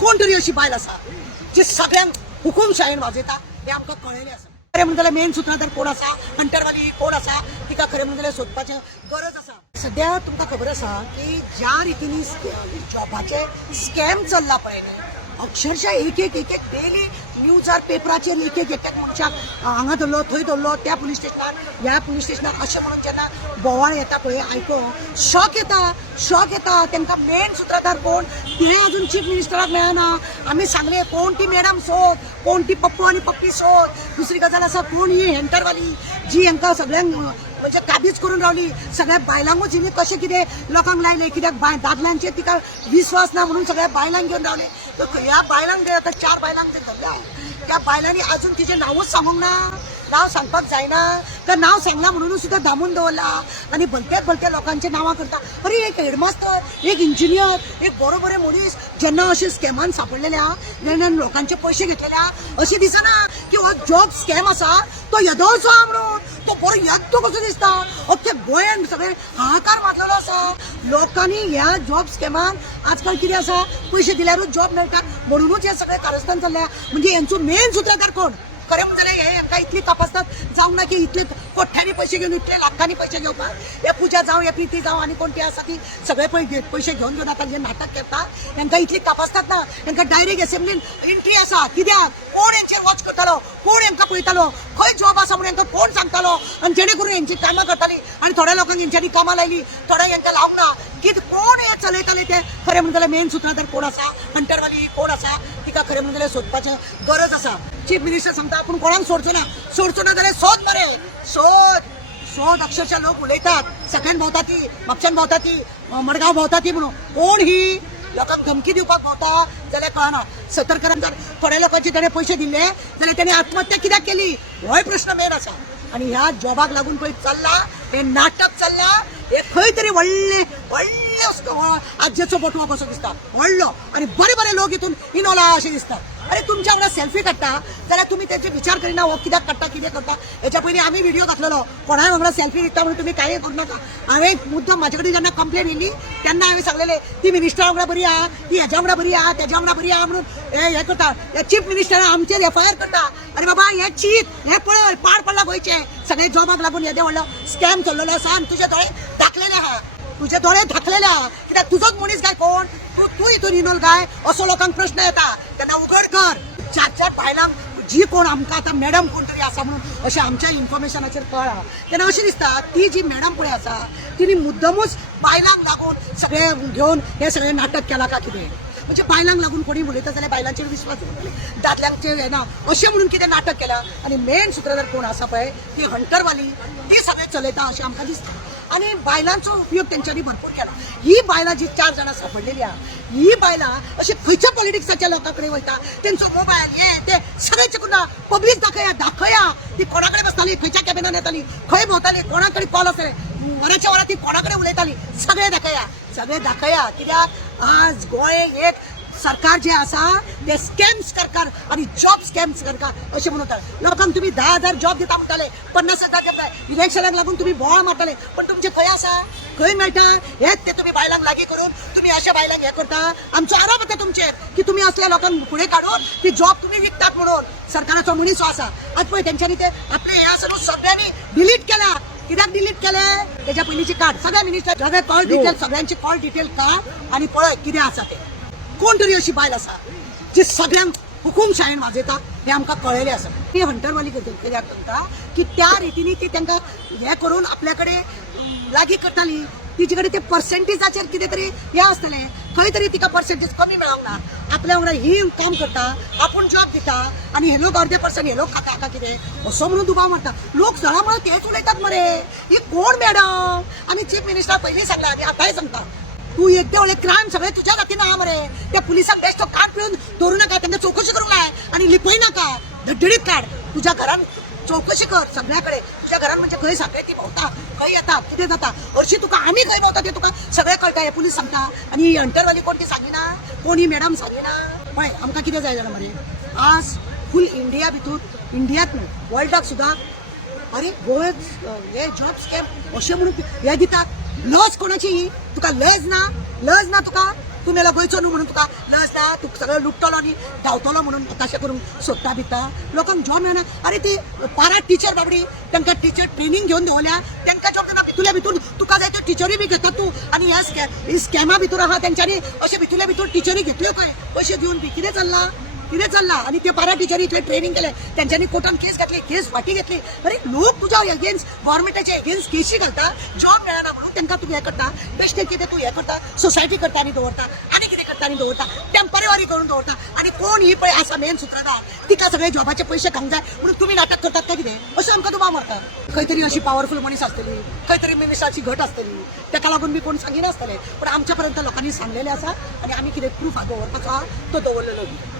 कोण तरी अशी बायल आसा जी सगळ्यांक हुकुमशायेन वाजयता हे आमकां कळयलें आसा. खरें म्हणलें जाल्यार मेन सूत्रधार कोण आसा, हंटरवाली कोण आसा, तिका खरें म्हणलें जाल्यार सोदपाचें गरज आसा. सध्या तुमकां खबर आसा की ज्या रितीनी जॉबाचे स्कॅम चल्ला पळय न्ही, अक्षरशः एक एक डेली न्यूजार पेपराचेर एक एक मनशाक हांगा धरलो थंय धरलो, त्या पुलीस स्टेशनार ह्या पुलीस स्टेशनार अशें म्हणून जेन्ना बोवाळ येता पळय आयकून शॉक येता. तांकां मेन सूत्रधार कोण तें अजून चीफ मिनिस्टराक मेळना. आमी सांगलें कोण ती मॅडम सोद, कोण ती पप्पू आनी पप्पी सोद. दुसरी गजाल आसा कोण ही हँटरवाली जी हांकां सगळ्यांक म्हणजे काबीज करून रावली. सगळ्या बायलांकूच हिने कशें कितें लोकांक लायलें, कित्याक दादल्यांचेर तिका विश्वास ना म्हणून सगळ्या बायलांक घेवन रावले. ह्या बायलांक जे आतां 4 बायलांक जे धरल्या त्या बायलांनी अजून तिचें नांवूच सांगूंक ना. नांव सांगपाक जायना तर नांव सांगला म्हणून सुद्दां दामून दवरला आनी भलते लोकांचे नांवां करता. अरे एक हेडमास्टर, एक इंजिनियर, एक बरो मनीस जेन्ना अशें स्कॅमान सांपडलेल्या जेन्ना लोकांचे पयशे घेतलेल्या अशें दिसना की हो जॉब स्कॅम आसा तो येदोळचो आहा म्हणून. तो बरो येद्दो कसो दिसता. अख्ख्या गोंयान सगळे हाहाकार मारलेलो आसा. लोकांनी ह्या जॉब स्कॅमान आजकाल कितें आसा पयशे दिल्यारूच जॉब मेळटा म्हणूनच हे सगळे कारस्थान चल्ल्या. म्हणजे यांचो मेन सूत्रधार कोण खरें म्हणजे हे हांकां इतली तपासतात जावंक ना की इतले कोट्यांनी पयशे घेवन इतले लाखांनी पयशे घेवपाक. हे पुजा जावं हे प्रिती जावं आनी कोण ती आसा ती सगळे पयशे घेवन आतां जे नाटक करता तांकां इतली तपासतात ना. तांकां डायरेक्ट असेंब्लीन एंट्री आसा. कित्याक कोण हेंचेर वॉच करतालो, कोण हांकां पळयतालो, खंय जॉब आसा म्हणून हांकां कोण सांगतालो आनी जेणे करून हेंची कामां करताली आनी थोड्या लोकांक हेंच्यांनी कामां लायली, थोड्या हेंकां लावंक ना. कितें कोण हे चलयताले ते खरें म्हणटा जाल्यार मेन सूत्रधार कोण आसा, हंटरवाली कोण आसा तिका खरें म्हणटा जाल्यार सोदपाचें गरज आसा. चीफ मिनिस्टर सांगता आपूण कोणाक सोडचो ना जाल्यार सोद मरे सोद. अक्षरशः लोक उलयतात सगळ्यान भोंवता ती, म्हापशान भोंवता ती, मडगांव भोंवता ती म्हणून. कोण ही लोकांक धमकी दिवपाक भोंवता जाल्यार कळना. सतर्करान जर थोड्या लोकांचे ताणें पयशे दिले जाल्यार ताणें आत्महत्या कित्याक केली होय प्रश्न मेन आसा. आनी ह्या जॉबाक लागून पळय चल्ला हे नाटक चल्ला हे खंय तरी व्हडले आज्जेचो बटवो कसो दिसता व्हडलो आनी बरे लोक हितून इनोला अशें दिसता. अरे तुमच्या वांगडा सेल्फी काडटा जाल्यार तुमी तेचे विचार करिना हो कित्याक काडटा कितें करता. हेच्या पयलीं आमी व्हिडिओ घातलेलो कोणाय वांगडा सेल्फी दिता म्हणून तुमी कांय करूं नाका. हांवें मुद्दम म्हाजे कडेन जेन्ना कंप्लेन येयली तेन्ना हांवें सांगलेलें ती मिनिस्टरा वांगडा बरी आहा, ती हेज्या वांगडा बरी आहा, तेज्या वांगडा बरी आहा म्हणून हे करता. हे चीफ मिनिस्टर आमचेर एफआयआर करता. अरे बाबा हे चीत हे पळय पाड पडला गोंयचे सगळे जॉबाक लागून येदे व्हडलो स्कॅम चल्लेलो आसा आनी तुजे दोळे धाकलेले आहा. कित्याक तुजोच मनीस गाय कोण तूं हितून इनोल गाय असो लोकांक प्रश्न येता तेन्ना उघड कर. 4 बायलांक जी कोण आमकां आतां मॅडम कोण तरी आसा म्हणून अशें आमच्या इन्फॉर्मेशनाचेर कळ्ळा तेन्ना अशें दिसता ती जी मॅडम पळय आसा तिणी मुद्दमूच बायलांक लागून सगळे घेवन हे सगळें नाटक केलां काय कितें. म्हणजे बायलांक लागून कोणी उलयता जाल्यार बायलांचेर विश्वास दवरतले, दादल्यांचेर येना अशें म्हणून कितें नाटक केलां. आनी मेन सूत्रधार कोण आसा पळय ती हंटरवाली ती सगळें चलयता अशें आमकां दिसता. आनी बायलांचो उपयोग तेंच्यांनी भरपूर केला. ही बायलां जी 4 जाणां सापडलेली आहा ही बायलां अशी खंयच्या पॉलिटिक्साच्या लोकां कडेन वयता तेंचो मोबायल हे ते सगळे चिकून पब्लीक दाखया ती कोणा कडेन बसताली, खंयच्या कॅबिनान येताली, खंय भोंवताली, कोणा कडेन कॉल आसले, वराच्या वरां ती कोणा कडेन उलयताली सगळे दाखया. कित्याक आज गोंय एक सरकार जे आसा ते स्कॅम सरकार आणि जॉब स्कॅम सरकार अशें म्हणटात. लोकांक तुम्ही 10,000 जॉब दिता म्हणटाले, 50,000 दिता, इलेक्शनाक लागून तुम्ही बोवाळ मारताले पण तुमचे खंय आसा, खंय मेळटा हेच ते तुम्ही बायलांक लागीं करून तुम्ही अशा बायलांक हे करता. आमचो आरोप येता तुमचेर की तुम्ही असल्या लोकांक फुडें काडून ती जॉब तुम्ही विकतात म्हणून. सरकाराचो मनीस आसा आज पळय तेंच्यांनी ते आपले हे आसा न्हू सगळ्यांनी डिलीट केला. कित्याक डिलीट केले तेच्या पयलींची कार्ड सगळ्या मिनिस्टर सगळे कॉल डिटेल सगळ्यांची कॉल डिटेल काड आणि पळय कितें आसा ते. कोण तरी अशी बायल आसा जी सगळ्यांक हुकुमशायेन वाजयता हे आमकां कळयलें आसा. ती हंटरवाली कित्याक करता की त्या रितीनी ती तांकां हे करून आपल्या कडेन लागीं करताली. तिचे कडेन ते पर्सेंटेजाचेर कितें तरी हे आसतलें खंय तरी तिका पर्सेंटेज कमी मेळोंक ना. आपल्या वांगडा ही काम करता, आपूण जॉब दिता आनी हे लोक अर्दे पर्सेंट हे लोक खाता हाका कितें असो म्हणून दुबाव मारता. लोक सळा म्हणून तेच उलयतात मरे ही कोण मॅडम. आमी चीफ मिनिस्टर पयलीं सांगला आनी आतांय सांगता तू येते व्हडले क्रायम सगळे तुझ्या जातीन आहा मरे. त्या पुलिसांक बेश्टो काट पिळून दवरू नाका, तांकां चौकशी करूंक लाय आनी लिपय नाका, धडधडीत काड. तुझ्या घरान चौकशी कर सगळ्या कडेन. तुझ्या घरान म्हणजे खंय साखळे ती भोंवता, खंय येता, कितें जाता हरशीं तुका आमी खंय भोंवता तें तुका सगळें कळटा. हे पुलीस सांगता आनी ही हंटरवाली कोण ती सांगिना, कोण ही मॅडम सांगिना. पळय आमकां कितें जाय जाल्यार मरे आज फूल इंडिया भितूर इंडियात न्हू वर्ल्डाक सुद्दां अरे गोंय हे जॉब स्कॅम अशें म्हणून हे दितात. लज कोणाची तुका लज ना तुका तू मेला गोयचो न्हू म्हणून तुका लस ना तू सगळं लुटतलो आणि धांवतलो म्हणून तशें करून सोदता बिता लोकांक जॉब मेळना अरे ती पारा टिचर बाबडी तांकां टिचर ट्रेनिंग घेवन दवरल्या तांकां जॉब दिना भितुल्या भितूर तुका जाय त्यो टिचरी बी घेता तूं आनी ह्या स्कॅमा भितर आहा तेंच्यांनी अशे भितुल्या भितर टिचरी घेतल्यो खंय पयशे दिवन बी कितें चल्ला आणि ते पारा टिचरी इतले ट्रेनिंग केले त्यांच्यानी कोर्टान केस घातली केस फाटी घेतली अरे लोक तुझ्या अगेन्स्ट गव्हर्नमेंटाच्या अगेन्स्ट केसी घालता जॉब मेळना म्हणून तांकां तूं हें करता बेश्टे कितें तू हें करता सोसायटी करता आनी दवरता आनी कितें करता आनी दवरता टेम्पररी करून दवरता आनी कोण ही पळय आसा मेन सुत्रधार तिका सगळे जॉबाचे पयशे खावंक जाय म्हणून तुमी नाटक करतात काय कितें अशें आमकां दुबाव मारतात खंय तरी अशी पावरफूल मनीस आसतली खंय तरी मिनिस्टराची घट आसतली ताका लागून बी कोण सांगिनासतले पण आमच्या पर्यंत लोकांनी सांगलेलें आसा आनी आमी कितें प्रूफ दवरपाचो आहा तो दवरलेलो